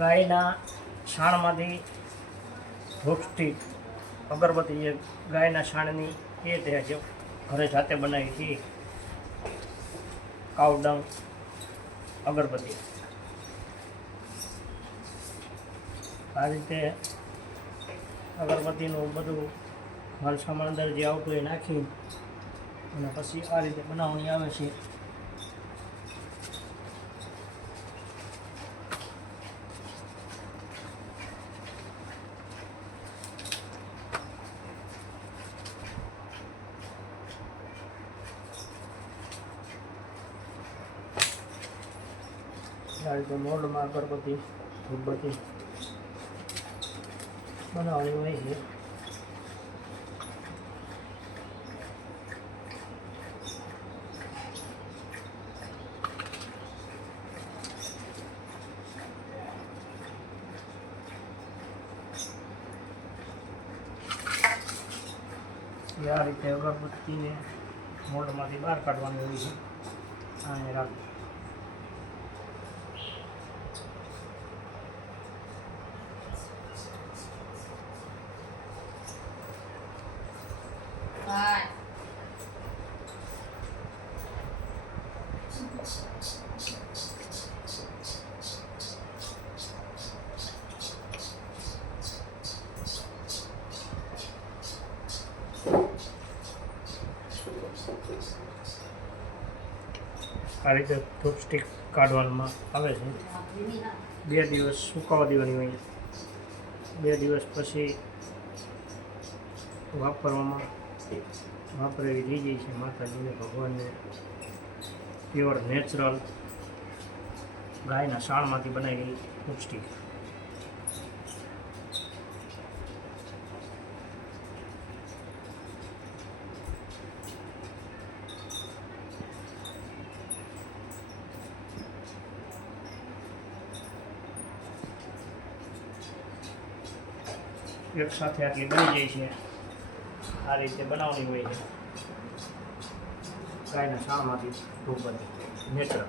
ગાયના છાણમાંથી ધૂપ સ્ટીક અગરબત્તી, જે ગાયના છાણની એ તે જે ઘરે જાતે બનાવી હતી, કાવડંગ અગરબત્તી. આ રીતે અગરબત્તીનું બધું માલ સામાન અંદર જે આવતું એ નાખી અને પછી આ રીતે બનાવવાની આવે છે. આ રીતે મોલ્ડમાં અગરબત્તી ધૂપબત્તી બનાવવાની હોય છે. આ રીતે અગરબત્તીને મોલ્ડમાંથી બહાર કાઢવાની હોય છે. આને રાખો. આ રીતે ધૂપ સ્ટીક કાઢવામાં આવે છે. 2 દિવસ સુકાવા દેવાની હોય. 2 દિવસ પછી વાપરેલી થઈ જાય છે. માતાજીને, ભગવાનને પ્યોર નેચરલ ગાયના છાણમાંથી બનાવેલી ધૂપ સ્ટીક. એક સાથે આટલી બની જાય છે. આ રીતે બનાવવાની હોય છે ગાયના છાણમાંથી ધૂપબત્તી નેચરલ.